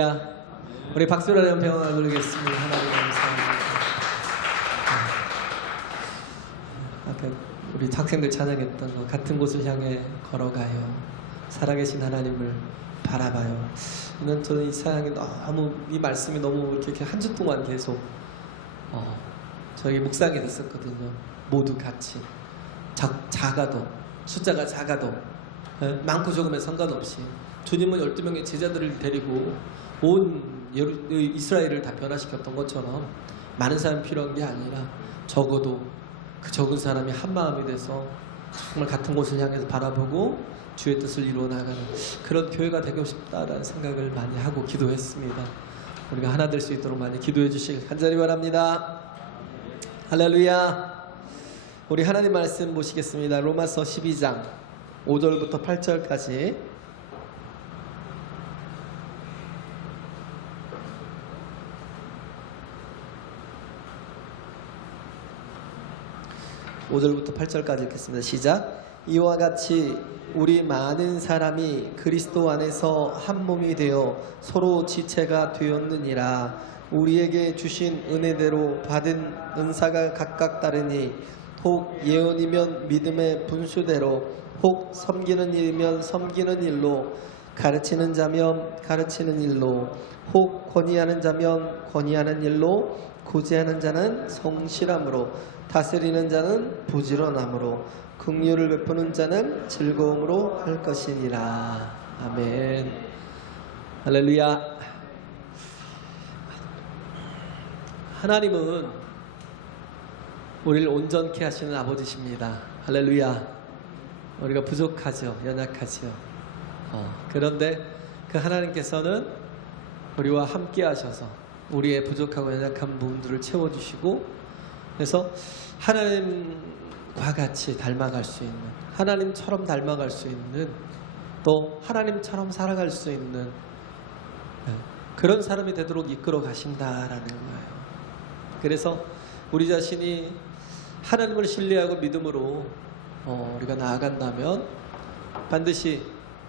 할렐루야. 우리 박수로 하는 병을 누리겠습니다. 하나님 감사합니다. 아까 우리 학생들 찬양했던 거, 같은 곳을 향해 걸어가요. 살아계신 하나님을 바라봐요. 저는 이 찬양이 너무, 이 말씀이 너무 이렇게 한 주 동안 계속 저에게 묵상이 됐었거든요. 모두 같이 작아도, 숫자가 작아도 많고 적음에 상관없이 주님은 12명의 제자들을 데리고 온 이스라엘을 다 변화시켰던 것처럼 많은 사람이 필요한 게 아니라 적어도 그 적은 사람이 한 마음이 돼서 정말 같은 곳을 향해서 바라보고 주의 뜻을 이루어 나가는 그런 교회가 되고 싶다라는 생각을 많이 하고 기도했습니다. 우리가 하나 될 수 있도록 많이 기도해 주시길 간절히 바랍니다. 할렐루야. 우리 하나님 말씀 보시겠습니다. 로마서 12장 5절부터 8절까지. (5절부터) (8절까지) 읽겠습니다. 시작. 이와 같이 우리 많은 사람이 그리스도 안에서 한 몸이 되어 서로 지체가 되었느니라. 우리에게 주신 은혜대로 받은 은사가 각각 다르니 혹 예언이면 믿음의 분수대로, 혹 섬기는 일이면 섬기는 일로, 가르치는 자면 가르치는 일로, 혹 권위하는 자면 권위하는 일로, 구제하는 자는 성실함으로, 다스리는 자는 부지런함으로, 긍휼을 베푸는 자는 즐거움으로 할 것이니라. 아멘. 할렐루야. 하나님은 우리를 온전케 하시는 아버지십니다. 할렐루야. 우리가 부족하죠. 연약하죠. 그런데 그 하나님께서는 우리와 함께 하셔서 우리의 부족하고 연약한 부분들을 채워주시고, 그래서 하나님과 같이 닮아갈 수 있는, 하나님처럼 닮아갈 수 있는, 또 하나님처럼 살아갈 수 있는 그런 사람이 되도록 이끌어 가신다라는 거예요. 그래서 우리 자신이 하나님을 신뢰하고 믿음으로 우리가 나아간다면 반드시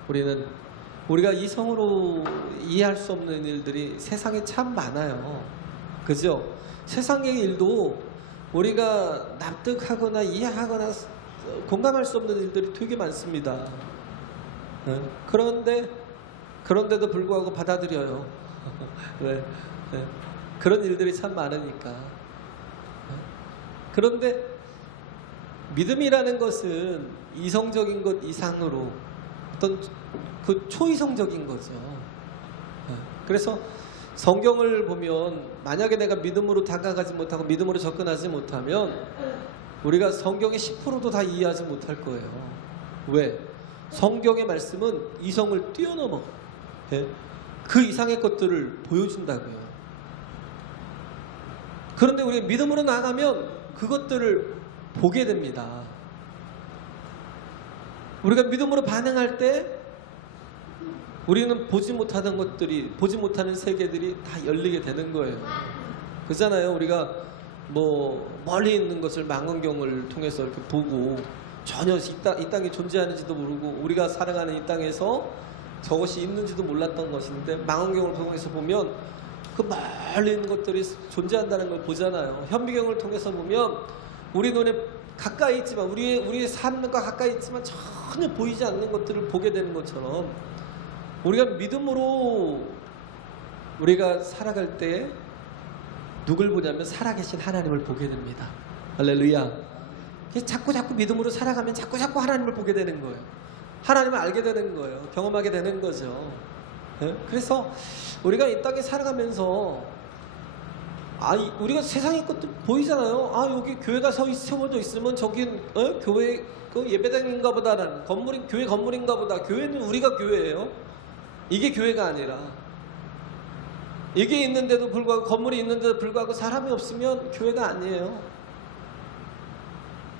우리가 이성으로 이해할 수 없는 일들이 세상에 참 많아요. 그죠? 세상의 일도 우리가 납득하거나 이해하거나 공감할 수 없는 일들이 되게 많습니다. 그런데도 불구하고 받아들여요. 네. 그런 일들이 참 많으니까. 그런데 믿음이라는 것은 이성적인 것 이상으로 어떤 그 초이성적인 거죠. 그래서 성경을 보면 만약에 내가 믿음으로 다가가지 못하고 믿음으로 접근하지 못하면 우리가 성경의 10%도 다 이해하지 못할 거예요. 왜? 성경의 말씀은 이성을 뛰어넘어 그 이상의 것들을 보여준다고요. 그런데 우리가 믿음으로 나가면 그것들을 보게 됩니다. 우리가 믿음으로 반응할 때 우리는 보지 못하는 것들이, 보지 못하는 세계들이 다 열리게 되는 거예요. 그렇잖아요. 우리가 멀리 있는 것을 망원경을 통해서 이렇게 보고 전혀 이 땅이 존재하는지도 모르고 우리가 살아가는 이 땅에서 저것이 있는지도 몰랐던 것인데 망원경을 통해서 보면 그 멀리 있는 것들이 존재한다는 걸 보잖아요. 현미경을 통해서 보면 우리 눈에 가까이 있지만 우리의 삶과 가까이 있지만 전혀 보이지 않는 것들을 보게 되는 것처럼 우리가 믿음으로 우리가 살아갈 때 누굴 보냐면 살아계신 하나님을 보게 됩니다. 할렐루야. 자꾸 믿음으로 살아가면 자꾸 하나님을 보게 되는 거예요. 하나님을 알게 되는 거예요. 경험하게 되는 거죠. 그래서 우리가 이 땅에 살아가면서 우리가 세상의 것도 보이잖아요. 여기 교회가 세워져 있으면 저긴 교회 예배당인가 보다라는 교회 건물인가 보다. 교회는 우리가 교회예요. 이게 교회가 아니라 이게 있는데도 불구하고, 건물이 있는데도 불구하고 사람이 없으면 교회가 아니에요.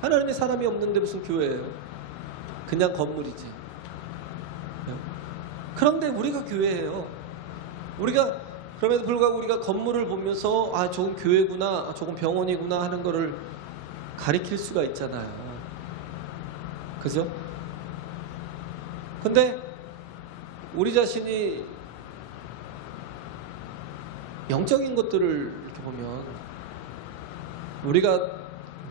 하나님의 사람이 없는데 무슨 교회예요? 그냥 건물이지. 그런데 우리가 교회예요. 그럼에도 불구하고 우리가 건물을 보면서 저건 교회구나, 저건 병원이구나 하는 거를 가리킬 수가 있잖아요. 그죠? 근데 우리 자신이 영적인 것들을 이렇게 보면 우리가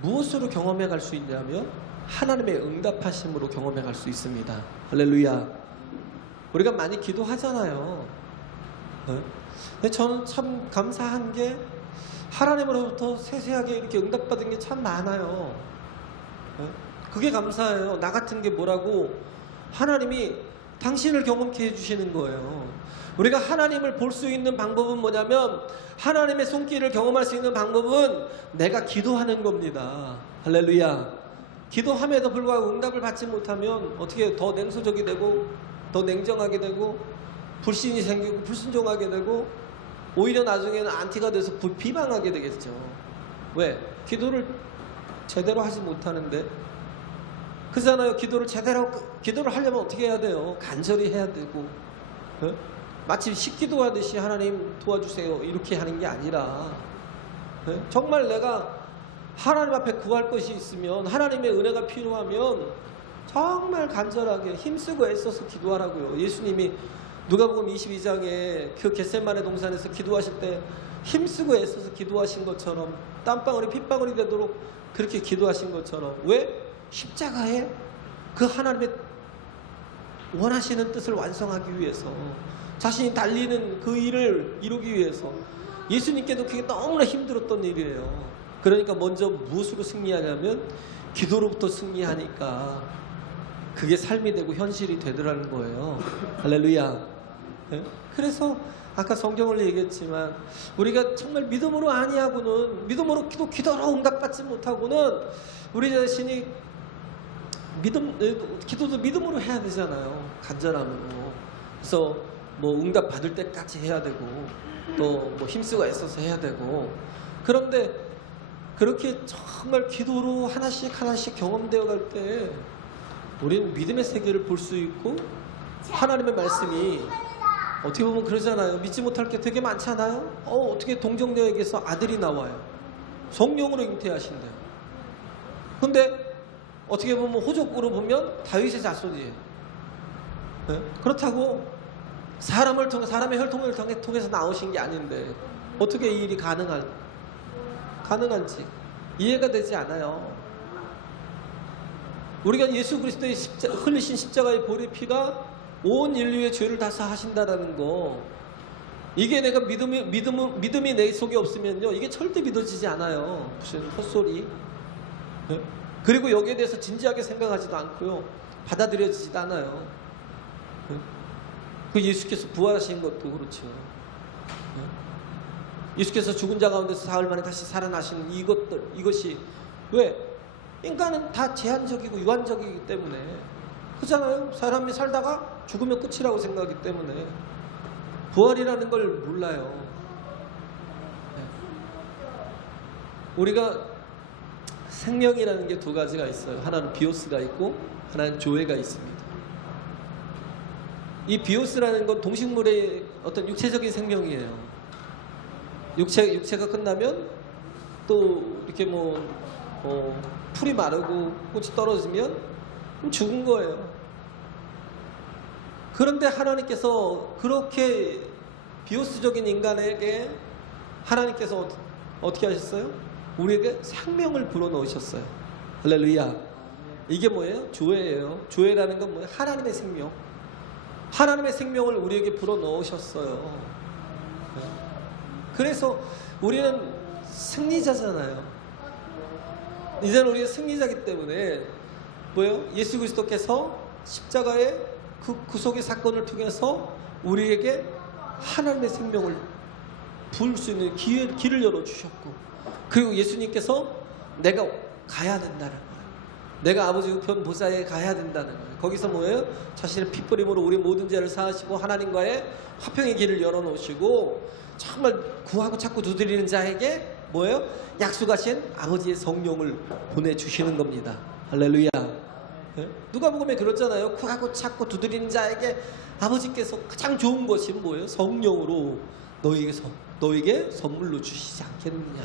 무엇으로 경험해 갈 수 있냐면 하나님의 응답하심으로 경험해 갈 수 있습니다. 할렐루야. 우리가 많이 기도하잖아요. 근데 저는 참 감사한 게 하나님으로부터 세세하게 이렇게 응답받은 게 참 많아요. 그게 감사해요. 나 같은 게 뭐라고 하나님이 당신을 경험케 해주시는 거예요. 우리가 하나님을 볼 수 있는 방법은 뭐냐면 하나님의 손길을 경험할 수 있는 방법은 내가 기도하는 겁니다. 할렐루야. 기도함에도 불구하고 응답을 받지 못하면 어떻게 더 냉소적이 되고 더 냉정하게 되고 불신이 생기고 불순종하게 되고 오히려 나중에는 안티가 돼서 비방하게 되겠죠. 왜? 기도를 제대로 하지 못하는데. 그잖아요. 기도를 하려면 어떻게 해야 돼요? 간절히 해야 되고, 마치 식기도 하듯이 하나님 도와주세요 이렇게 하는 게 아니라, 정말 내가 하나님 앞에 구할 것이 있으면, 하나님의 은혜가 필요하면 정말 간절하게 힘쓰고 애써서 기도하라고요. 예수님이 누가복음 22장에 그 겟세마네 동산에서 기도하실 때 힘쓰고 애써서 기도하신 것처럼, 땀방울이 핏방울이 되도록 그렇게 기도하신 것처럼. 왜? 십자가에 그 하나님의 원하시는 뜻을 완성하기 위해서, 자신이 달리는 그 일을 이루기 위해서. 예수님께도 그게 너무나 힘들었던 일이에요. 그러니까 먼저 무엇으로 승리하냐면 기도로부터 승리하니까 그게 삶이 되고 현실이 되더라는 거예요. 할렐루야. 그래서 아까 성경을 얘기했지만 우리가 정말 믿음으로 아니하고는, 믿음으로 기도로 응답받지 못하고는 우리 자신이 기도도 믿음으로 해야 되잖아요. 간절함으로. 그래서 뭐 응답 받을 때까지 해야 되고 또 뭐 힘쓰고 애써서 해야 되고. 그런데 그렇게 정말 기도로 하나씩 경험되어 갈 때 우리는 믿음의 세계를 볼 수 있고, 하나님의 말씀이 어떻게 보면 그러잖아요. 믿지 못할 게 되게 많잖아요. 어떻게 동정녀에게서 아들이 나와요. 성령으로 잉태하신대요. 근데 어떻게 보면 호적으로 보면 다윗의 자손이에요. 그렇다고 사람의 혈통을 통해서 나오신 게 아닌데 어떻게 이 일이 가능한지 이해가 되지 않아요. 우리가 예수 그리스도의 흘리신 십자가의 보혈의 피가 온 인류의 죄를 다 사하신다라는 거, 이게 내가 믿음이 내 속에 없으면요, 이게 절대 믿어지지 않아요. 무슨 헛소리. 그리고 여기에 대해서 진지하게 생각하지도 않고요, 받아들여지지도 않아요. 그 예수께서 부활하신 것도 그렇죠. 예수께서 죽은 자 가운데서 사흘 만에 다시 살아나신 이것이 왜? 인간은 다 제한적이고 유한적이기 때문에. 그렇잖아요. 사람이 살다가 죽으면 끝이라고 생각하기 때문에 부활이라는 걸 몰라요. 우리가 생명이라는 게 두 가지가 있어요. 하나는 비오스가 있고 하나는 조에가 있습니다. 이 비오스라는 건 동식물의 어떤 육체적인 생명이에요. 육체가 끝나면 또 이렇게 풀이 마르고 꽃이 떨어지면 죽은 거예요. 그런데 하나님께서 그렇게 비오스적인 인간에게 하나님께서 어떻게 하셨어요? 우리에게 생명을 불어넣으셨어요. 할렐루야. 이게 뭐예요? 조회예요. 조회라는 건 뭐예요? 하나님의 생명. 하나님의 생명을 우리에게 불어넣으셨어요. 그래서 우리는 승리자잖아요. 이제는 우리가 승리자이기 때문에 뭐예요? 예수 그리스도께서 십자가의 그 구속의 사건을 통해서 우리에게 하나님의 생명을 부을 수 있는 길을 열어주셨고, 그리고 예수님께서 내가 가야 된다는 거예요. 내가 아버지 우편 보좌에 가야 된다는 거예요. 거기서 뭐예요? 자신의 핏부림으로 우리 모든 죄를 사하시고 하나님과의 화평의 길을 열어놓으시고, 정말 구하고 찾고 두드리는 자에게 뭐예요? 약속하신 아버지의 성령을 보내주시는 겁니다. 할렐루야. 누가복음에 그렇잖아요. 구하고 찾고 두드리는 자에게 아버지께서 가장 좋은 것이 뭐예요? 성령으로 너에게 선물로 주시지 않겠느냐.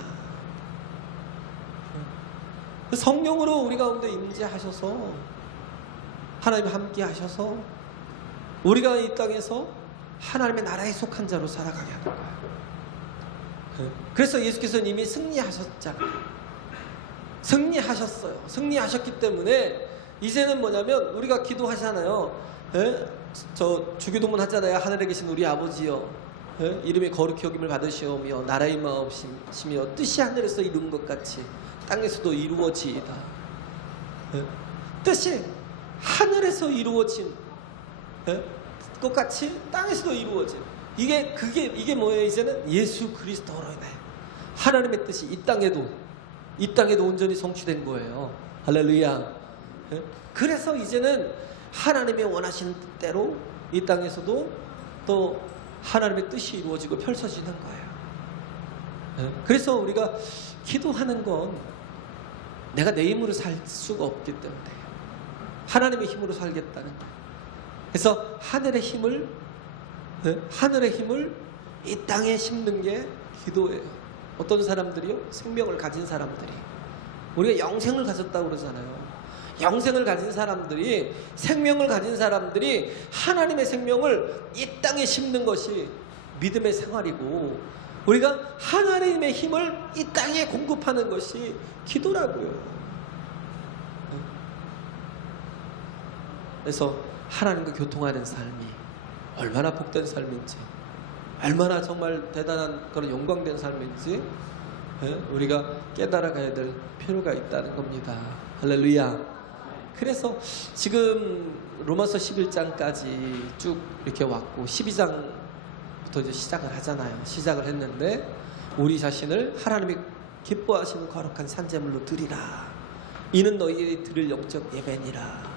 성령으로 우리 가운데 임재하셔서 하나님 함께 하셔서 우리가 이 땅에서 하나님의 나라에 속한 자로 살아가게 하는 거예요. 그래서 예수께서는 이미 승리하셨잖아요. 승리하셨어요. 승리하셨기 때문에 이제는 뭐냐면 우리가 기도하잖아요. 저 주기도문 하잖아요. 하늘에 계신 우리 아버지여, 이름이 거룩히 여김을 받으시오며 나라의 마옵시며 뜻이 하늘에서 이룬 것 같이 땅에서도 이루어지이다. 뜻이 하늘에서 이루어진 것 같이 땅에서도 이루어진, 이게 뭐예요? 이제는 예수 그리스도로 인해 하나님의 뜻이 이 땅에도 온전히 성취된 거예요. 할렐루야. 그래서 이제는 하나님의 원하시는 뜻대로 이 땅에서도 또 하나님의 뜻이 이루어지고 펼쳐지는 거예요. 그래서 우리가 기도하는 건 내가 내 힘으로 살 수가 없기 때문에 하나님의 힘으로 살겠다는 거예요. 그래서 하늘의 힘을 이 땅에 심는 게 기도예요. 어떤 사람들이요? 생명을 가진 사람들이, 우리가 영생을 가졌다고 그러잖아요. 영생을 가진 사람들이, 생명을 가진 사람들이 하나님의 생명을 이 땅에 심는 것이 믿음의 생활이고, 우리가 하나님의 힘을 이 땅에 공급하는 것이 기도라고요. 그래서 하나님과 교통하는 삶이 얼마나 복된 삶인지, 얼마나 정말 대단한 그런 영광된 삶인지 우리가 깨달아가야 될 필요가 있다는 겁니다. 할렐루야. 그래서 지금 로마서 11장까지 쭉 이렇게 왔고 12장부터 이제 시작을 하잖아요. 시작을 했는데 우리 자신을 하나님이 기뻐하시는 거룩한 산제물로 드리라. 이는 너희들이 드릴 영적 예배니라.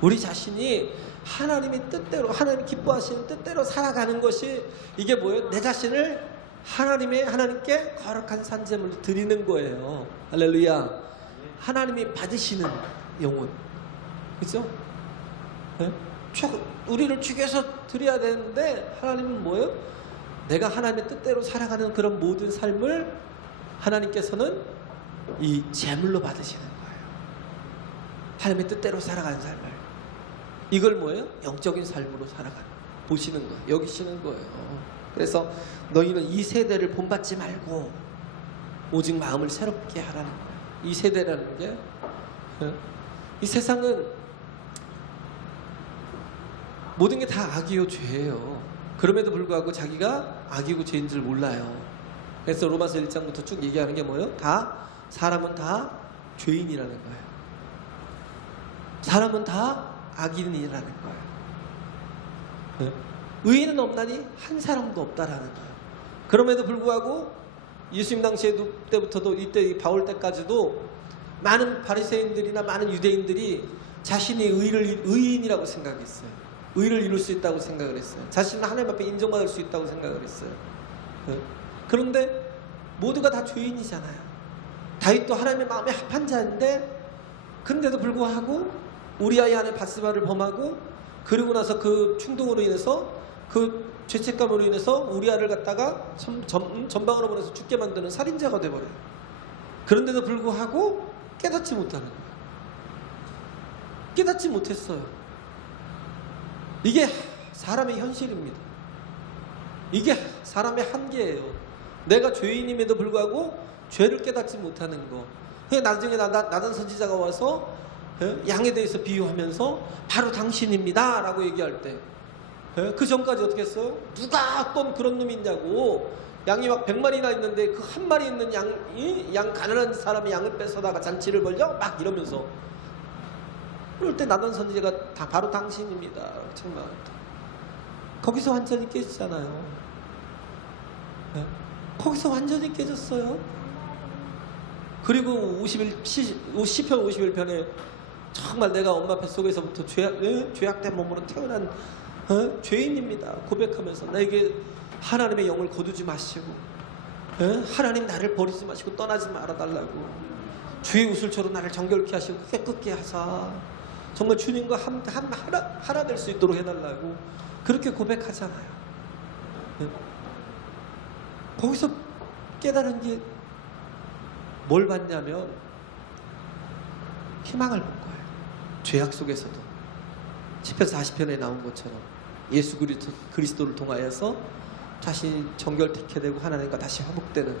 우리 자신이 하나님의 뜻대로, 하나님이 기뻐하시는 뜻대로 살아가는 것이, 이게 뭐예요? 내 자신을 하나님께 거룩한 산제물로 드리는 거예요. 할렐루야. 하나님이 받으시는 영혼, 그죠? 우리를 죽여서 드려야 되는데 하나님은 뭐예요? 내가 하나님의 뜻대로 살아가는 그런 모든 삶을 하나님께서는 이 제물로 받으시는 거예요. 하나님의 뜻대로 살아가는 삶을, 이걸 뭐예요? 영적인 삶으로 보시는 거예요. 여기시는 거예요. 그래서 너희는 이 세대를 본받지 말고 오직 마음을 새롭게 하라는 거예요. 이 세대라는 게, 이 세상은 모든 게 다 악이요 죄예요. 그럼에도 불구하고 자기가 악이고 죄인 줄 몰라요. 그래서 로마서 1장부터 쭉 얘기하는 게 뭐예요? 사람은 다 죄인이라는 거예요. 사람은 다 악인이라는 거예요. 의인은 없나니 한 사람도 없다라는 거예요. 그럼에도 불구하고 예수님 당시 때부터도 이때 바울 때까지도 많은 바리새인들이나 많은 유대인들이 자신이 의인이라고 생각했어요. 의를 이룰 수 있다고 생각을 했어요. 자신은 하나님 앞에 인정받을 수 있다고 생각을 했어요. 그런데 모두가 다 죄인이잖아요. 다윗도 하나님의 마음에 합한 자인데, 근데도 불구하고 우리아의 아내 바스바를 범하고, 그리고 나서 그 충동으로 인해서, 그 죄책감으로 인해서 우리아를 갖다가 전방으로 보내서 죽게 만드는 살인자가 돼버려요. 그런데도 불구하고 깨닫지 못하는 거예요. 깨닫지 못했어요. 이게 사람의 현실입니다. 이게 사람의 한계예요. 내가 죄인임에도 불구하고 죄를 깨닫지 못하는 거. 나중에 나단 선지자가 와서 양에 대해서 비유하면서 바로 당신입니다 라고 얘기할 때, 그 전까지 어떻게 했어요? 누가 어떤 그런 놈이 있냐고. 양이 막 100마리나 있는데 그 한 마리 있는 양 가난한 사람이 양을 뺏어다가 잔치를 벌려 막 이러면서, 그럴 때 나단 선지자가 바로 당신입니다. 정말 거기서 완전히 깨지잖아요. 거기서 완전히 깨졌어요. 그리고 시편 51편에 정말 내가 엄마 뱃속에서부터 죄악된 몸으로 태어난 죄인입니다 고백하면서, 나에게 하나님의 영을 거두지 마시고 하나님 나를 버리지 마시고 떠나지 말아달라고, 주의 우슬초로 나를 정결케 하시고 깨끗게 하사 정말 주님과 하나 될 수 있도록 해달라고 그렇게 고백하잖아요. 거기서 깨달은 게 뭘 봤냐면 희망을 본 거예요. 죄악 속에서도 시편 40편에 나온 것처럼 예수 그리스도를 통하여서 자신이 정결케 되고 하나님과 다시 회복되는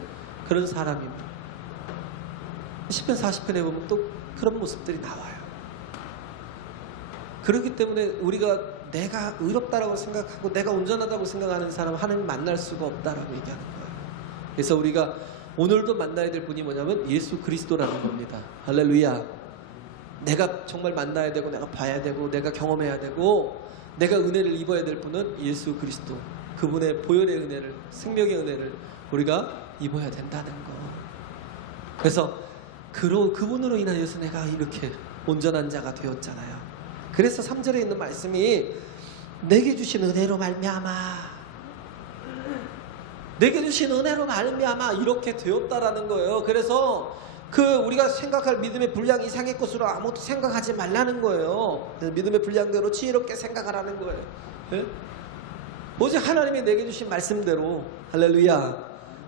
그런 사람입니다. 10편 40편에 보면 또 그런 모습들이 나와요. 그렇기 때문에 우리가 내가 의롭다라고 생각하고 내가 온전하다고 생각하는 사람 하나님 만날 수가 없다라고 얘기하는 거예요. 그래서 우리가 오늘도 만나야 될 분이 뭐냐면 예수 그리스도라는 겁니다. 할렐루야. 내가 정말 만나야 되고 내가 봐야 되고 내가 경험해야 되고 내가 은혜를 입어야 될 분은 예수 그리스도. 그분의 보혈의 은혜를, 생명의 은혜를 우리가 입어야 된다는 거. 그래서 그분으로 인하여서 내가 이렇게 온전한 자가 되었잖아요. 그래서 3절에 있는 말씀이 내게 주신 은혜로 말미암아, 내게 주신 은혜로 말미암아 이렇게 되었다라는 거예요. 그래서 우리가 생각할 믿음의 분량 이상의 것으로 아무것도 생각하지 말라는 거예요. 믿음의 분량대로 지혜롭게 생각하라는 거예요. 네? 오직 하나님이 내게 주신 말씀대로, 할렐루야,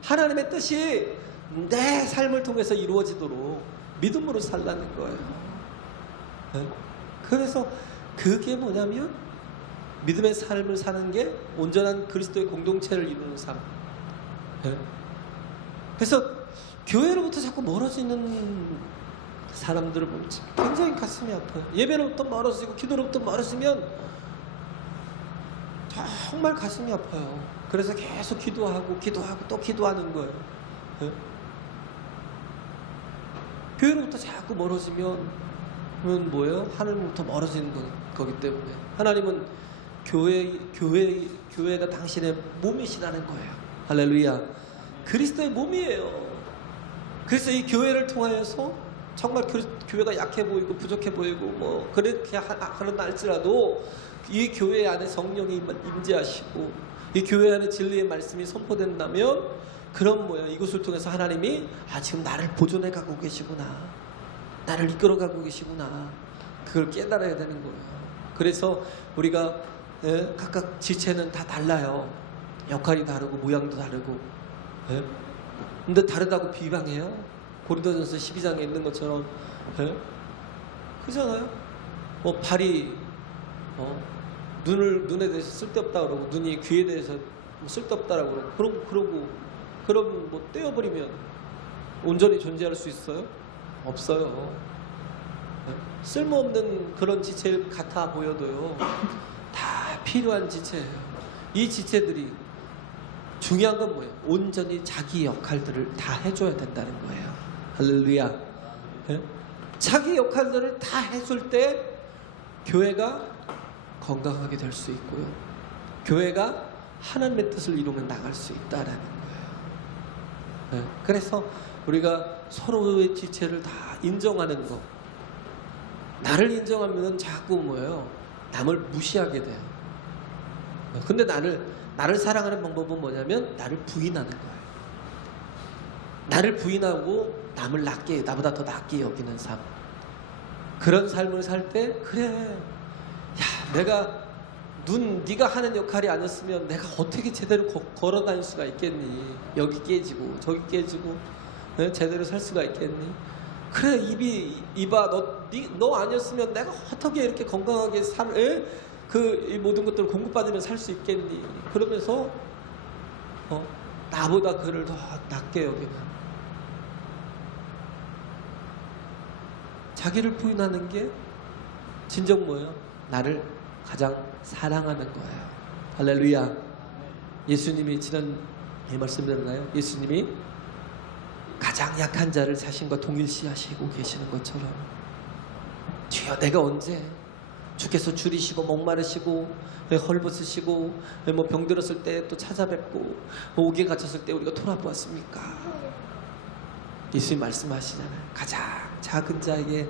하나님의 뜻이 내 삶을 통해서 이루어지도록 믿음으로 살라는 거예요. 네? 그래서 그게 뭐냐면 믿음의 삶을 사는 게 온전한 그리스도의 공동체를 이루는 삶. 네? 그래서 교회로부터 자꾸 멀어지는 사람들을 보면 굉장히 가슴이 아파요. 예배로부터 멀어지고 기도로부터 멀어지면 정말 가슴이 아파요. 그래서 계속 기도하고 또 기도하는 거예요. 네? 교회로부터 자꾸 멀어지면 그건 뭐예요? 하나님으로부터 멀어지는 거기 때문에 하나님은 교회가 당신의 몸이시라는 거예요. 할렐루야. 그리스도의 몸이에요. 그래서 이 교회를 통하여서 정말 교회가 약해 보이고 부족해 보이고 뭐 그렇게 하는 할지라도 이 교회 안에 성령이 임재하시고 이 교회 안에 진리의 말씀이 선포된다면 그런 뭐예요? 이것을 통해서 하나님이 지금 나를 보존해 가고 계시구나, 나를 이끌어 가고 계시구나, 그걸 깨달아야 되는 거예요. 그래서 우리가 각각 지체는 다 달라요. 역할이 다르고 모양도 다르고. 근데 다르다고 비방해요? 고린도전서 12장에 있는 것처럼. 그잖아요. 발이 눈에 대해서 쓸데없다 그러고 눈이 귀에 대해서 쓸데없다라고 그러고 그럼 뭐 떼어버리면 온전히 존재할 수 있어요? 없어요. 쓸모없는 그런 지체 같아 보여도요, 다 필요한 지체예요. 이 지체들이 중요한 건 뭐예요? 온전히 자기 역할들을 다 해줘야 된다는 거예요. 할렐루야. 자기 역할들을 다 해줄 때 교회가 건강하게 될 수 있고요, 교회가 하나님의 뜻을 이루면 나갈 수 있다라는 거예요. 그래서 우리가 서로의 지체를 다 인정하는 거. 나를 인정하면 자꾸 뭐예요? 남을 무시하게 돼요. 근데 나를 사랑하는 방법은 뭐냐면 나를 부인하는 거예요. 나를 부인하고 남을 나보다 더 낮게 여기는 삶. 그런 삶을 살 때 그래, 내가 네가 하는 역할이 아니었으면 내가 어떻게 제대로 걸어 다닐 수가 있겠니? 여기 깨지고 저기 깨지고 제대로 살 수가 있겠니? 그래, 이봐, 너 아니었으면 내가 어떻게 이렇게 건강하게 이 모든 것들을 공급받으면 살 수 있겠니? 그러면서 나보다 그를 더 낮게 여기는, 자기를 부인하는 게 진정 뭐예요? 나를 가장 사랑하는 거예요. 할렐루야. 예수님이 지난해 말씀드렸나요? 예수님이 가장 약한 자를 자신과 동일시하시고 계시는 것처럼, 주여 내가 언제 주께서 줄이시고 목마르시고 헐벗으시고 병들었을 때 또 찾아뵙고 옥에 갇혔을 때 우리가 돌아보았습니까? 예수님 말씀하시잖아요. 가장 작은 자에게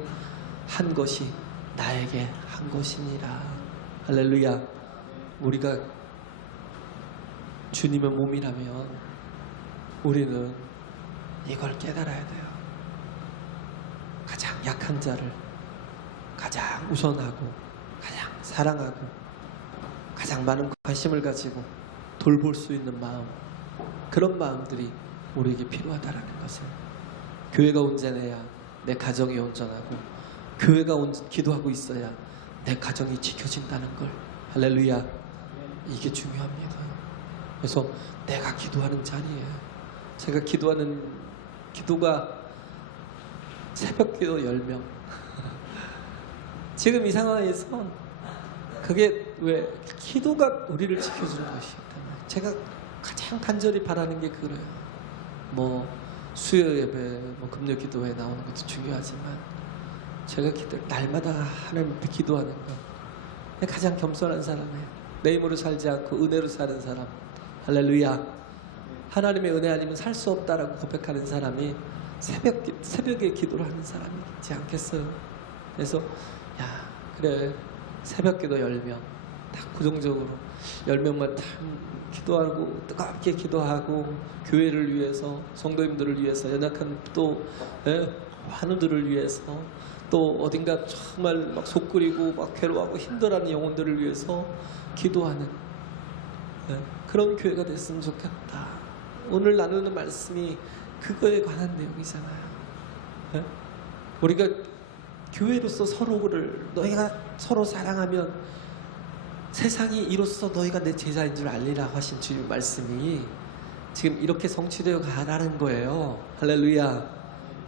한 것이 나에게 한 것이니라. 할렐루야. 우리가 주님의 몸이라면 우리는 이걸 깨달아야 돼요. 가장 약한 자를 가장 우선하고 가장 사랑하고 가장 많은 관심을 가지고 돌볼 수 있는 마음, 그런 마음들이 우리에게 필요하다라는 것을. 교회가 온전해야 내 가정이 온전하고, 교회가 기도하고 있어야 내 가정이 지켜진다는 걸. 할렐루야. 이게 중요합니다. 그래서 내가 기도하는 자리에 제가 기도하는 기도가 새벽기도 10명. 지금 이 상황에서 그게 왜 기도가 우리를 지켜주는 것이기 때문에 제가 가장 간절히 바라는 게 그래요. 뭐 수요 예배, 뭐 금요 기도회 나오는 것도 중요하지만 제가 날마다 하나님 앞에 기도하는 것, 가장 겸손한 사람이에요. 내 힘으로 살지 않고 은혜로 사는 사람. 할렐루야. 하나님의 은혜 아니면 살 수 없다라고 고백하는 사람이 새벽에 기도를 하는 사람이지 않겠어요? 그래서 야 그래 새벽기도 10명 딱 고정적으로 10명만 딱 기도하고 뜨겁게 기도하고 교회를 위해서 성도님들을 위해서 연약한 또 환우들을 위해서 또 어딘가 정말 막 속 끓이고 막 괴로워하고 힘들어하는 영혼들을 위해서 기도하는 그런 교회가 됐으면 좋겠다. 오늘 나누는 말씀이 그거에 관한 내용이잖아요. 우리가 교회로서 서로를 너희가 서로 사랑하면 세상이 이로써 너희가 내 제자인 줄 알리라 하신 주님 말씀이 지금 이렇게 성취되어 가라는 거예요. 할렐루야.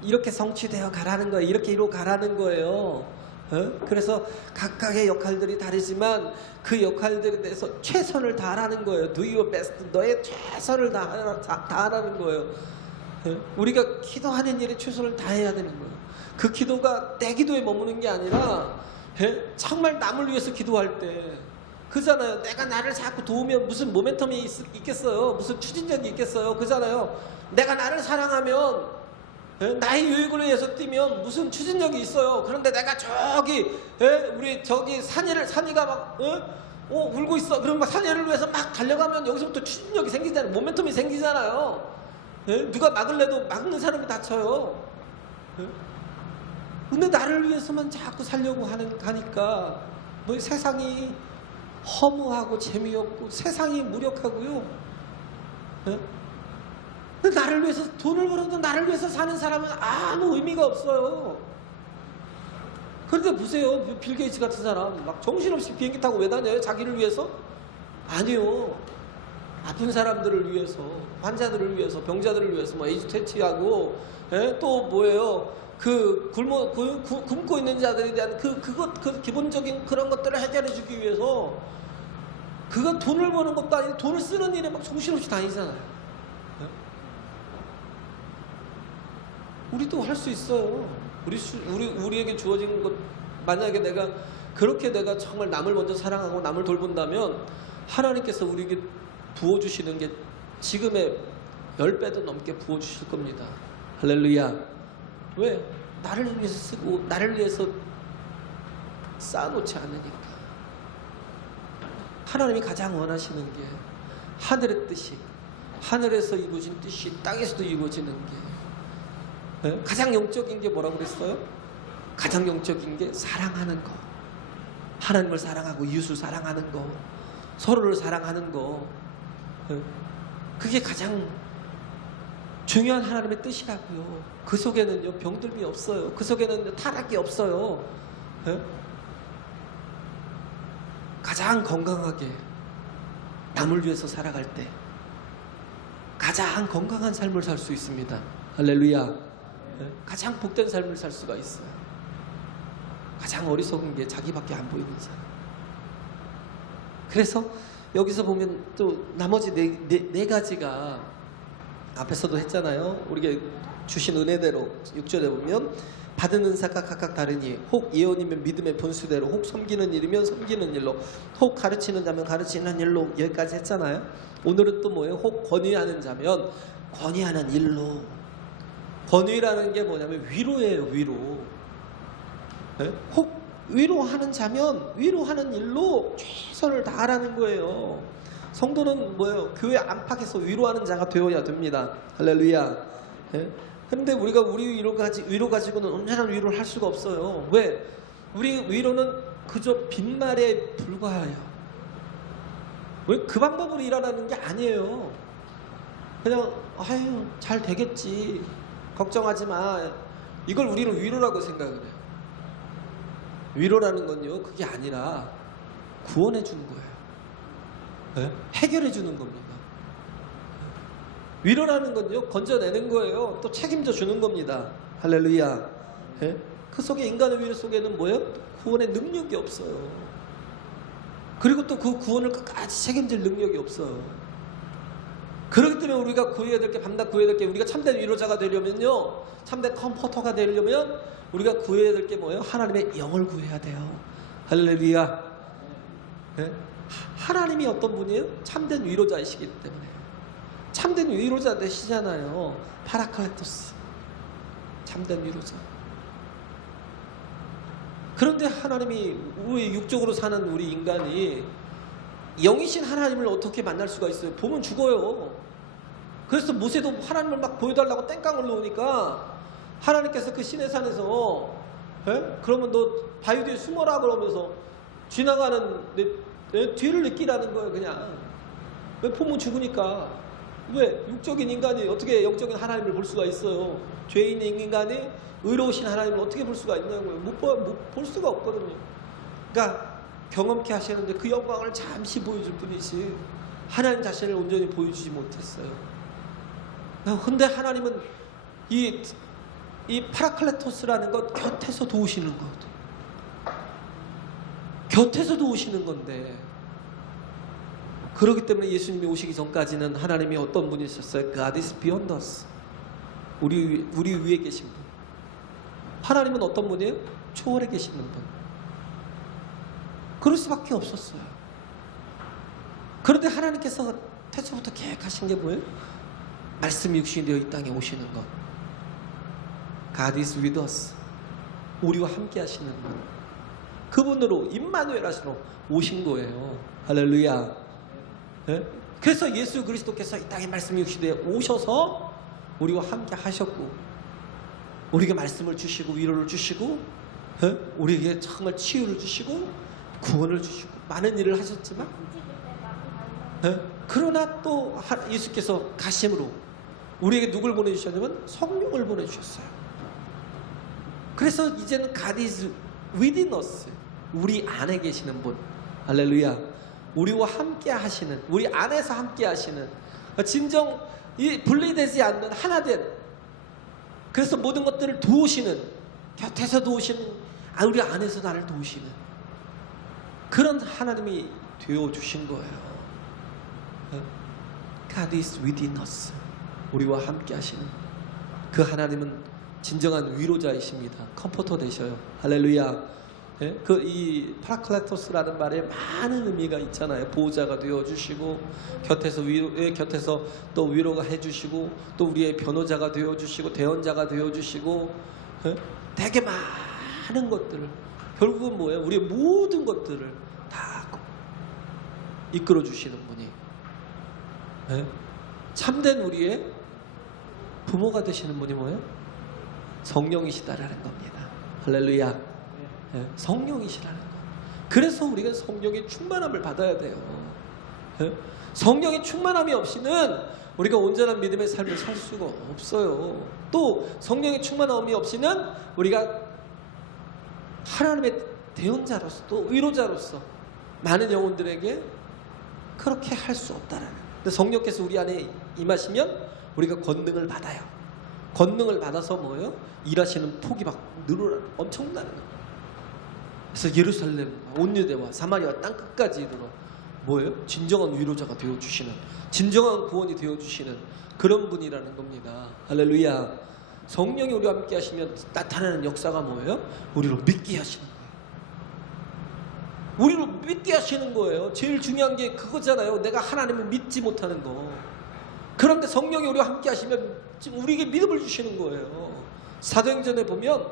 이렇게 성취되어 가라는 거예요. 이렇게 이루어 가라는 거예요. 그래서 각각의 역할들이 다르지만 그 역할들에 대해서 최선을 다하라는 거예요. Do your best. 너의 최선을 다하라는 거예요. 우리가 기도하는 일에 최선을 다해야 되는 거예요. 그 기도가 내 기도에 머무는 게 아니라 정말 남을 위해서 기도할 때 그잖아요. 내가 나를 자꾸 도우면 무슨 모멘텀이 있겠어요? 무슨 추진력이 있겠어요? 그잖아요. 내가 나를 사랑하면 나의 유익을 위해서 뛰면 무슨 추진력이 있어요. 그런데 내가 저기 우리 저기 산이가 막 울고 있어. 그럼 막 산이를 위해서 막 달려가면 여기서부터 추진력이 생기잖아요. 모멘텀이 생기잖아요. 누가 막을래도 막는 사람이 다쳐요. 근데 나를 위해서만 자꾸 살려고 하니까 뭐 세상이 허무하고 재미없고 세상이 무력하고요. 나를 위해서 돈을 벌어도 나를 위해서 사는 사람은 아무 의미가 없어요. 그런데 보세요. 빌 게이츠 같은 사람 막 정신없이 비행기 타고 왜 다녀요? 자기를 위해서? 아니요. 아픈 사람들을 위해서, 환자들을 위해서, 병자들을 위해서 뭐 에이즈 퇴치하고 또 뭐예요? 굶고 있는 자들에 대한 그 기본적인 그런 것들을 해결해 주기 위해서 그가 돈을 버는 것도 아니고 돈을 쓰는 일에 막 정신없이 다니잖아요. 우리도 할 수 있어요. 우리에게 주어진 것, 만약에 내가 정말 남을 먼저 사랑하고 남을 돌본다면 하나님께서 우리에게 부어주시는 게 지금의 10배도 넘게 부어주실 겁니다. 할렐루야. 왜? 나를 위해서 쓰고 나를 위해서 쌓아놓지 않으니까. 하나님이 가장 원하시는 게 하늘의 뜻이, 하늘에서 이루어진 뜻이 땅에서도 이루어지는 게 가장 영적인 게 뭐라고 그랬어요? 가장 영적인 게 사랑하는 거. 하나님을 사랑하고 이웃을 사랑하는 거, 서로를 사랑하는 거. 그게 가장 중요한 하나님의 뜻이라고요. 그 속에는요 병들미 없어요. 그 속에는 타락이 없어요. 가장 건강하게 남을 위해서 살아갈 때 가장 건강한 삶을 살 수 있습니다. 할렐루야. 가장 복된 삶을 살 수가 있어요. 가장 어리석은 게 자기밖에 안 보이는 사람. 그래서 여기서 보면 또 나머지 네 가지가 앞에서도 했잖아요. 우리가 주신 은혜대로 6절에 보면 받은 은사가 각각 다르니 혹 예언이면 믿음의 본수대로, 혹 섬기는 일이면 섬기는 일로, 혹 가르치는 자면 가르치는 일로, 여기까지 했잖아요. 오늘은 또 뭐예요? 혹 권위하는 자면 권위하는 일로. 권위라는 게 뭐냐면 위로예요. 위로. 혹 위로하는 자면 위로하는 일로 최선을 다하라는 거예요. 성도는 뭐예요? 교회 안팎에서 위로하는 자가 되어야 됩니다. 할렐루야. 그런데 우리가 우리 위로 가지고는 온전한 위로를 할 수가 없어요. 왜? 우리 위로는 그저 빈말에 불과해요. 왜? 그 방법으로 일하라는 게 아니에요. 그냥 아유 잘 되겠지, 걱정하지 마, 이걸 우리는 위로라고 생각을 해요. 위로라는 건요 그게 아니라 구원해 주는 거예요. 해결해 주는 겁니다. 위로라는 건요, 건져내는 거예요. 또 책임져 주는 겁니다. 할렐루야. 예? 그 속에, 인간의 위로 속에는 뭐예요? 구원의 능력이 없어요. 그리고 또 그 구원을 끝까지 책임질 능력이 없어요. 그렇기 때문에 우리가 구해야 될 게, 밤낮 구해야 될 게, 우리가 참된 위로자가 되려면요, 참된 컴포터가 되려면 우리가 구해야 될 게 뭐예요? 하나님의 영을 구해야 돼요. 할렐루야. 예? 하나님이 어떤 분이에요? 참된 위로자이시기 때문에. 참된 위로자 되시잖아요. 파라클레토스. 참된 위로자. 그런데 하나님이, 우리 육적으로 사는 우리 인간이 영이신 하나님을 어떻게 만날 수가 있어요? 보면 죽어요. 그래서 모세도 하나님을 막 보여달라고 땡깡을 놓으니까 하나님께서 그 시내산에서, 그러면 너 바위 뒤에 숨어라 그러면서 지나가는 내 뒤를 느끼라는 거예요. 그냥. 왜? 보면 죽으니까. 왜? 육적인 인간이 어떻게 영적인 하나님을 볼 수가 있어요? 죄 있는 인간이 의로우신 하나님을 어떻게 볼 수가 있냐고요. 못 볼 수가 없거든요. 그러니까 경험케 하시는데 그 영광을 잠시 보여줄 뿐이지 하나님 자신을 온전히 보여주지 못했어요. 근데 하나님은 이 파라클레토스라는 것, 곁에서 도우시는 것, 곁에서 도우시는 건데, 그렇기 때문에 예수님이 오시기 전까지는 하나님이 어떤 분이셨어요? God is beyond us. 우리 위에 계신 분. 하나님은 어떤 분이에요? 초월해 계시는 분. 그럴 수밖에 없었어요. 그런데 하나님께서 태초부터 계획하신 게 뭐예요? 말씀이 육신이 되어 이 땅에 오시는 것. God is with us. 우리와 함께 하시는 분. 그분으로, 임마누엘 하시러 오신 거예요. 할렐루야. 네? 그래서 예수 그리스도께서 이 땅에 말씀이 육신이 되어 오셔서 우리와 함께 하셨고, 우리에게 말씀을 주시고 위로를 주시고, 우리에게 정말 치유를 주시고 구원을 주시고 많은 일을 하셨지만, 그러나 또 예수께서 가심으로 우리에게 누굴 보내주셨냐면 성령을 보내주셨어요. 그래서 이제는 God is within us. 우리 안에 계시는 분. 할렐루야. 우리와 함께 하시는, 우리 안에서 함께 하시는, 진정 이 분리되지 않는 하나된, 그래서 모든 것들을 도우시는, 곁에서 도우시는, 우리 안에서 나를 도우시는 그런 하나님이 되어주신 거예요. God is within us. 우리와 함께 하시는 그 하나님은 진정한 위로자이십니다. 컴포터 되셔요. 할렐루야. 그 이 파라클레토스라는 말에 많은 의미가 있잖아요. 보호자가 되어주시고, 곁에서 곁에서 또 위로가 해주시고, 또 우리의 변호자가 되어주시고, 대언자가 되어주시고, 되게 많은 것들을, 결국은 뭐예요? 우리의 모든 것들을 다 이끌어 주시는 분이, 참된 우리의 부모가 되시는 분이 뭐예요? 성령이시다라는 겁니다. 할렐루야. 성령이시라는 것. 그래서 우리가 성령의 충만함을 받아야 돼요. 성령의 충만함이 없이는 우리가 온전한 믿음의 삶을 살 수가 없어요. 또 성령의 충만함이 없이는 우리가 하나님의 대언자로서, 또 의로자로서 많은 영혼들에게 그렇게 할 수 없다라는. 근데 성령께서 우리 안에 임하시면 우리가 권능을 받아요. 권능을 받아서 뭐예요? 일하시는 폭이 막 늘어나는, 엄청나는 거예요. 그래서 예루살렘, 온 유대와 사마리아 땅 끝까지 이르러 뭐예요? 진정한 위로자가 되어주시는, 진정한 구원이 되어주시는 그런 분이라는 겁니다. 할렐루야. 성령이 우리와 함께 하시면 나타나는 역사가 뭐예요? 우리로 믿게 하시는 거예요. 우리로 믿게 하시는 거예요. 제일 중요한 게 그거잖아요. 내가 하나님을 믿지 못하는 거. 그런데 성령이 우리와 함께 하시면 지금 우리에게 믿음을 주시는 거예요. 사도행전에 보면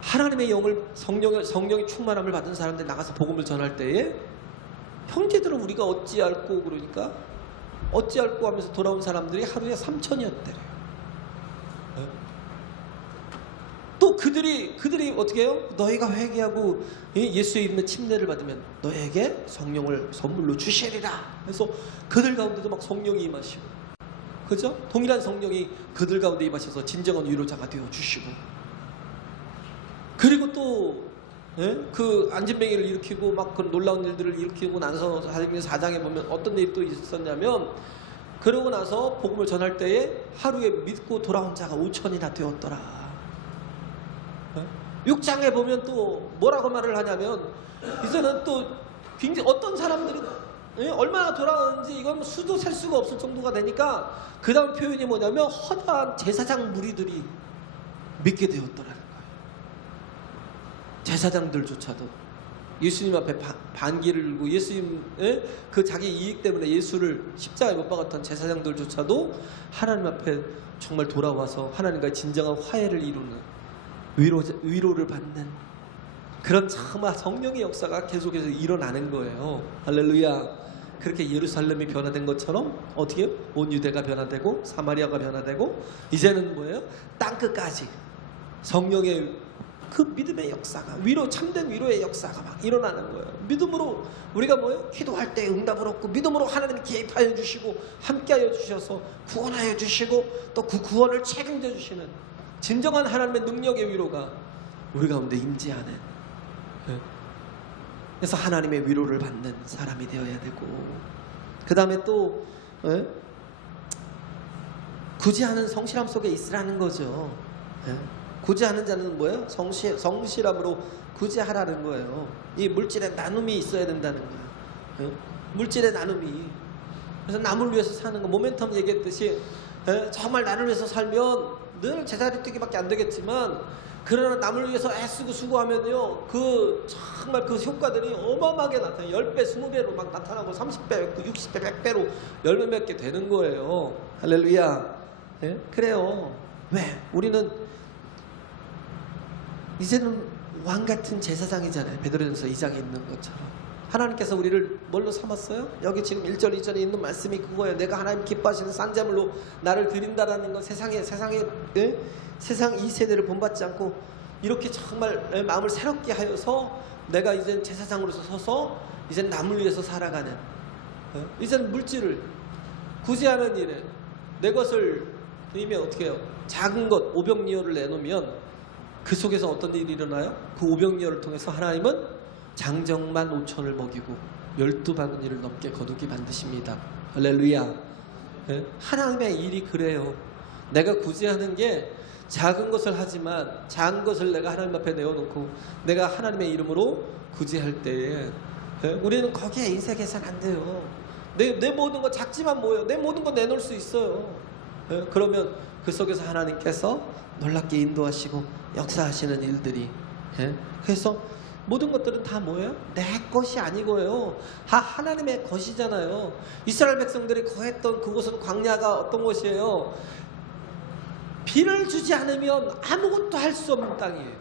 하나님의 영을, 성령의 충만함을 받은 사람들 나가서 복음을 전할 때에 형제들은 우리가 어찌할꼬, 그러니까 어찌할꼬 하면서 돌아온 사람들이 하루에 3,000이었대요. 또 그들이 어떻게 해요? 너희가 회개하고 예수의 이름의 침례를 받으면 너에게 성령을 선물로 주시리라. 그래서 그들 가운데도 막 성령이 임하시고, 그죠? 동일한 성령이 그들 가운데 임하셔서 진정한 위로자가 되어 주시고, 그리고 또 예? 그 안진뱅이를 일으키고 막 그런 놀라운 일들을 일으키고 나서 사도행전 4장에 보면 어떤 일이 또 있었냐면, 그러고 나서 복음을 전할 때에 하루에 믿고 돌아온 자가 5천이나 되었더라. 6장에 보면 또 뭐라고 말을 하냐면, 이제는 또 굉장히 어떤 사람들이 얼마나 돌아가는지 이건 수도 셀 수가 없을 정도가 되니까, 그 다음 표현이 뭐냐면 허다한 제사장 무리들이 믿게 되었더라는 거예요. 제사장들조차도 예수님 앞에 반기를 들고 예수님 그 자기 이익 때문에 예수를 십자가에 못 박았던 제사장들조차도 하나님 앞에 정말 돌아와서 하나님과의 진정한 화해를 이루는, 위로를 받는 그런 참 성령의 역사가 계속해서 일어나는 거예요. 할렐루야. 그렇게 예루살렘이 변화된 것처럼 어떻게 온 유대가 변화되고 사마리아가 변화되고, 이제는 뭐예요? 땅끝까지 성령의 그 믿음의 역사가, 참된 위로의 역사가 막 일어나는 거예요. 믿음으로 우리가 뭐예요? 기도할 때 응답을 얻고, 믿음으로 하나님이 개입하여 주시고 함께하여 주셔서 구원하여 주시고, 또 그 구원을 책임져 주시는 진정한 하나님의 능력의 위로가 우리 가운데 임재하는, 그래서 하나님의 위로를 받는 사람이 되어야 되고, 그 다음에 또 구제하는 성실함 속에 있으라는 거죠. 구제하는 자는 뭐예요? 성실함으로 구제하라는 거예요. 이 물질의 나눔이 있어야 된다는 거예요. 물질의 나눔이. 그래서 남을 위해서 사는 거, 모멘텀 얘기했듯이 정말 나를 위해서 살면 늘 제자리 뛰기밖에 안 되겠지만, 그러나 남을 위해서 애쓰고 수고하면요, 그 정말 그 효과들이 어마어마하게 나타나요. 10배, 20배로 막 나타나고 30배, 60배, 100배로 열매 맺게 되는 거예요. 할렐루야. 그래요. 왜? 우리는 이제는 왕같은 제사장이잖아요. 베드로전서 2장에 있는 것처럼. 하나님께서 우리를 뭘로 삼았어요? 여기 지금 1절 2절에 있는 말씀이 그거예요. 내가 하나님 기뻐하시는 싼제물로 나를 드린다라는 건, 세상 이 세대를 본받지 않고 이렇게 정말 마음을 새롭게 하여서 내가 이제 제사장으로서 서서 이제 남을 위해서 살아가는, 이제는 물질을 구제하는 일에 내 것을 드리면 어떻게 해요? 작은 것 오병이어를 내놓으면 그 속에서 어떤 일이 일어나요? 그 오병이어를 통해서 하나님은 장정만 5천을 먹이고 12바구니를 넘게 거두기 만드십니다. 할렐루야. 하나님의 일이 그래요. 내가 구제하는 게 작은 것을 하지만, 작은 것을 내가 하나님 앞에 내어놓고 내가 하나님의 이름으로 구제할 때에 우리는 거기에 인쇄 계산 안 돼요. 내 모든 거 작지만 뭐예요? 내 모든 거 내놓을 수 있어요. 그러면 그 속에서 하나님께서 놀랍게 인도하시고 역사하시는 일들이, 그래서 모든 것들은 다 뭐예요? 내 것이 아니고요, 다 하나님의 것이잖아요. 이스라엘 백성들이 거했던 그곳은 광야가 어떤 곳이에요? 비를 주지 않으면 아무것도 할 수 없는 땅이에요.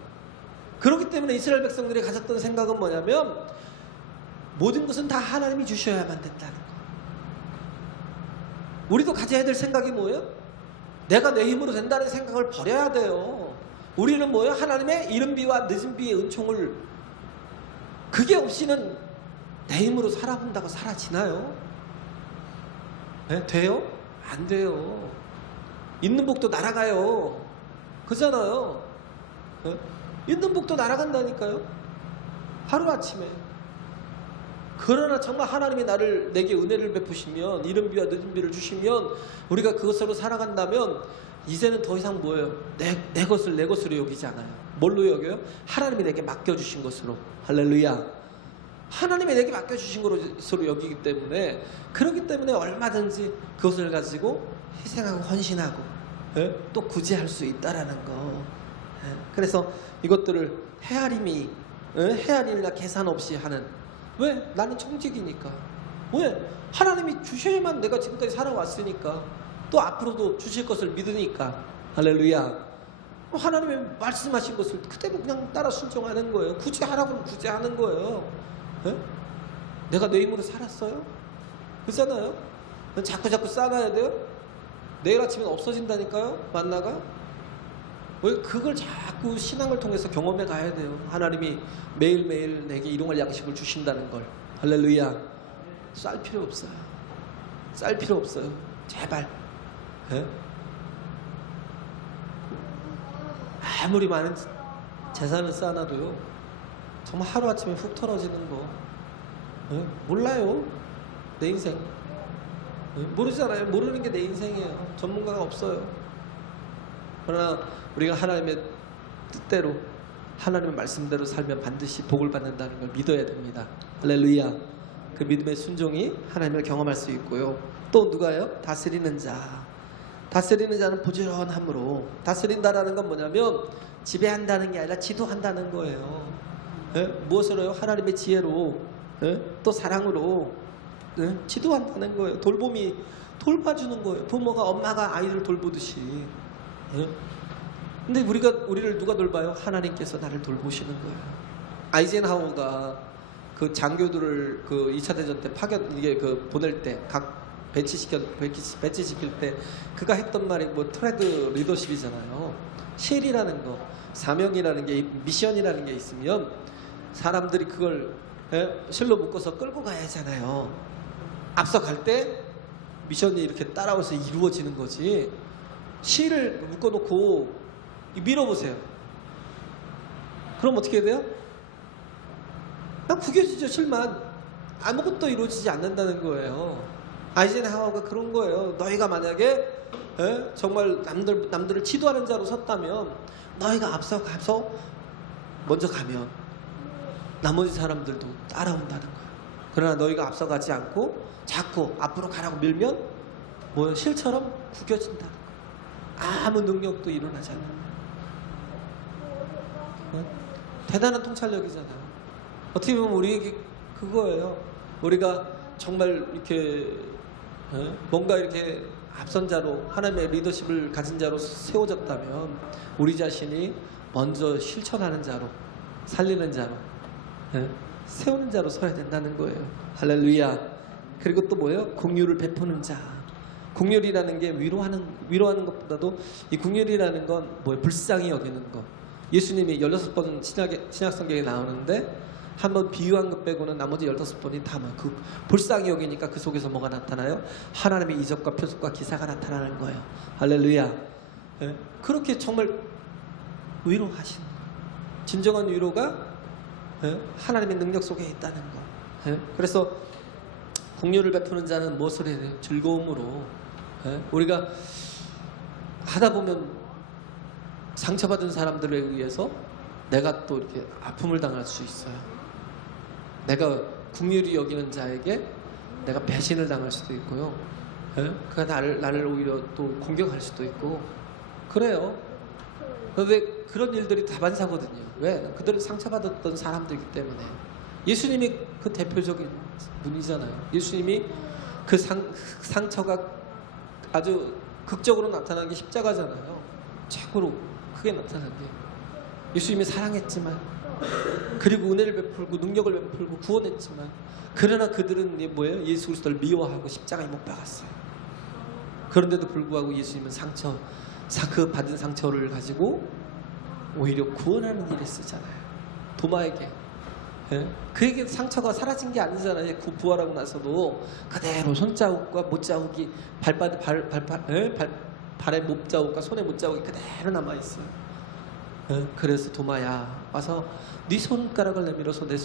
그렇기 때문에 이스라엘 백성들이 가졌던 생각은 뭐냐면, 모든 것은 다 하나님이 주셔야만 된다는 거. 우리도 가져야 될 생각이 뭐예요? 내가 내 힘으로 된다는 생각을 버려야 돼요. 우리는 뭐예요? 하나님의 이른 비와 늦은 비의 은총을, 그게 없이는 내 힘으로 살아본다고 살아지나요? 돼요? 안 돼요. 있는 복도 날아가요. 그잖아요. 있는 복도 날아간다니까요. 하루아침에. 그러나 정말 하나님이 내게 은혜를 베푸시면, 이른 비와 늦은 비를 주시면 우리가 그것으로 살아간다면, 이제는 더 이상 뭐예요? 내 것을 내 것으로 여기지 않아요. 뭘로 여겨요? 하나님이 내게 맡겨주신 것으로. 할렐루야. 하나님이 내게 맡겨주신 것으로 여기기 때문에, 그렇기 때문에 얼마든지 그것을 가지고 희생하고 헌신하고 또 구제할 수 있다라는 거. 그래서 이것들을 헤아림이나 계산 없이 하는, 왜? 나는 청직이니까. 왜? 하나님이 주셔야만 내가 지금까지 살아왔으니까, 또 앞으로도 주실 것을 믿으니까. 할렐루야. 하나님이 말씀하신 것을 그대로 그냥 따라 순종하는 거예요. 구제하라고 하면 구제하는 거예요. 내가 내 힘으로 살았어요? 그렇잖아요. 자꾸 쌓아놔야 돼요? 내일 아침엔 없어진다니까요. 만나가. 왜? 그걸 자꾸 신앙을 통해서 경험해 가야 돼요. 하나님이 매일매일 내게 일용할 양식을 주신다는 걸. 할렐루야. 쌀 필요 없어요. 쌀 필요 없어요. 제발. 아무리 많은 재산을 쌓아놔도요, 정말 하루아침에 훅 털어지는 거. 예? 몰라요. 내 인생. 예? 모르잖아요. 모르는 게 내 인생이에요. 전문가가 없어요. 그러나 우리가 하나님의 뜻대로 하나님의 말씀대로 살면 반드시 복을 받는다는 걸 믿어야 됩니다. 할렐루야. 그 믿음의 순종이 하나님을 경험할 수 있고요. 또 누가요? 다스리는 자. 다스리는 자는 부지런함으로. 다스린다라는 건 뭐냐면 지배한다는 게 아니라 지도한다는 거예요. 예? 무엇으로요? 하나님의 지혜로, 예? 또 사랑으로, 예? 지도한다는 거예요. 돌봄이 돌봐주는 거예요. 부모가 엄마가 아이를 돌보듯이. 예? 근데 우리를 누가 돌봐요? 하나님께서 나를 돌보시는 거예요. 아이젠하워가 그 장교들을 그 2차 대전 때 보낼 때 각 배치시킬 때 그가 했던 말이 뭐 트레드 리더십이잖아요. 실이라는 거, 사명이라는 게, 미션이라는 게 있으면 사람들이 그걸 실로 묶어서 끌고 가야 하잖아요. 앞서갈 때 미션이 이렇게 따라와서 이루어지는 거지. 실을 묶어놓고 밀어보세요. 그럼 어떻게 해야 돼요? 그냥 구겨지죠. 실만. 아무것도 이루어지지 않는다는 거예요. 아이젠하워가 그런 거예요. 너희가 만약에 정말 남들을 지도하는 자로 섰다면, 너희가 앞서 먼저 가면 나머지 사람들도 따라온다는 거예요. 그러나 너희가 앞서가지 않고 자꾸 앞으로 가라고 밀면 뭐예요? 실처럼 구겨진다는 거예요. 아무 능력도 일어나지 않는 거예요. 대단한 통찰력이잖아요. 어떻게 보면 우리에게 그거예요. 우리가 정말 이렇게 뭔가 이렇게 앞선 자로, 하나님의 리더십을 가진 자로 세워졌다면 우리 자신이 먼저 실천하는 자로, 살리는 자로, 세우는 자로 서야 된다는 거예요. 할렐루야. 그리고 또 뭐예요? 공유를 베푸는 자. 공유이라는 게 위로하는 것보다도, 이 공유이라는 건 뭐예요? 불쌍히 여기는 것. 예수님이 16번 신약성경에 나오는데 한 번 비유한 것 빼고는 나머지 15번이 다 그 불쌍히 여기니까 그 속에서 뭐가 나타나요? 하나님의 이적과 표적과 기사가 나타나는 거예요. 할렐루야. 예? 그렇게 정말 위로하시는 거예요. 진정한 위로가 하나님의 능력 속에 있다는 거. 그래서 공유를 베푸는 자는 무엇을 해야 돼요? 즐거움으로. 우리가 하다 보면 상처받은 사람들에 의해서 내가 또 이렇게 아픔을 당할 수 있어요. 내가 긍휼히 여기는 자에게 내가 배신을 당할 수도 있고요. 그가 나를 오히려 또 공격할 수도 있고 그래요. 그런데 그런 일들이 다반사거든요. 왜? 그들은 상처받았던 사람들이기 때문에. 예수님이 그 대표적인 분이잖아요. 예수님이 그 상처가 아주 극적으로 나타난 게 십자가잖아요. 최고로 크게 나타난 게. 예수님이 사랑했지만, 그리고 은혜를 베풀고 능력을 베풀고 구원했지만, 그러나 그들은 뭐예요? 예수 그리스도를 미워하고 십자가에 못 박았어요. 그런데도 불구하고 예수님은 그 받은 상처를 가지고 오히려 구원하는 일에 쓰잖아요. 도마에게. 그에게 상처가 사라진 게 아니잖아요. 부활하고 나서도 그대로 손자국과 못자국이 발에 못자국과 손에 못자국이 그대로 남아있어요. 그래서 도마야, 와서 네 손가락을 내밀어서 내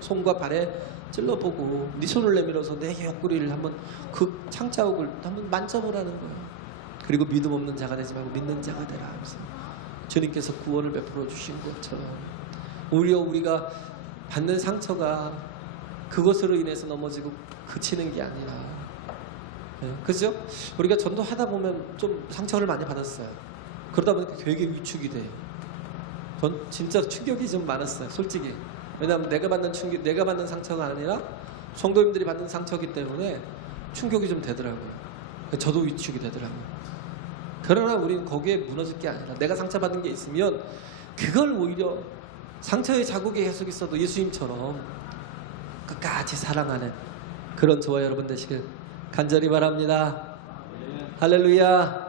손과 발에 찔러보고, 네 손을 내밀어서 내 옆구리를 한번, 그 창자국을 한번 만져보라는 거예요. 그리고 믿음 없는 자가 되지 말고 믿는 자가 되라 하면서 주님께서 구원을 베풀어 주신 것처럼, 오히려 우리가 받는 상처가 그것으로 인해서 넘어지고 그치는 게 아니라, 그죠? 우리가 전도하다 보면 좀 상처를 많이 받았어요. 그러다 보니까 되게 위축이 돼요. 전 진짜 충격이 좀 많았어요, 솔직히. 왜냐하면 내가 받는 상처가 아니라 성도님들이 받는 상처이기 때문에 충격이 좀 되더라고요. 저도 위축이 되더라고요. 그러나 우리는 거기에 무너질 게 아니라, 내가 상처받은 게 있으면 그걸 오히려, 상처의 자국이 계속 있어도 예수님처럼 끝까지 사랑하는 그런 저와 여러분 되시길 간절히 바랍니다. 할렐루야.